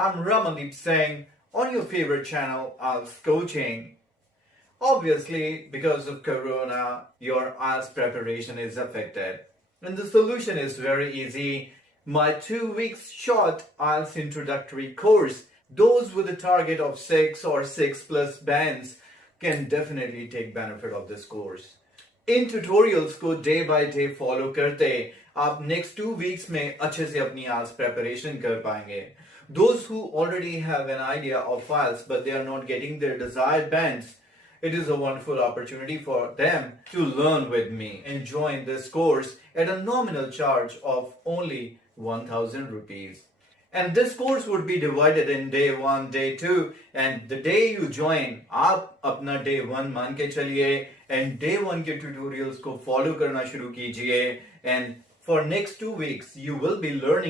I'm Ramandeep Singh on your favorite channel, Ielts Coaching. Obviously, because of Corona, your Ielts preparation is affected. And the solution is very easy. My 2 weeks short Ielts introductory course, those with a target of 6 or 6 plus bands can definitely take benefit of this course. In tutorials को day by day follow करते आप next 2 weeks में अच्छे से अपनी IELTS preparation कर पाएंगे. Those who already have an idea of IELTS but they are not getting their desired bands, it is a wonderful opportunity for them to learn with me and join this course at a nominal charge of only 1000 rupees. And this course would be divided in day 1, day 2, and the day you join, आप अपना day 1 मान के चलिए and day 1 के tutorials को follow करना शुरू कीजिए, and for next 2 weeks you will be learning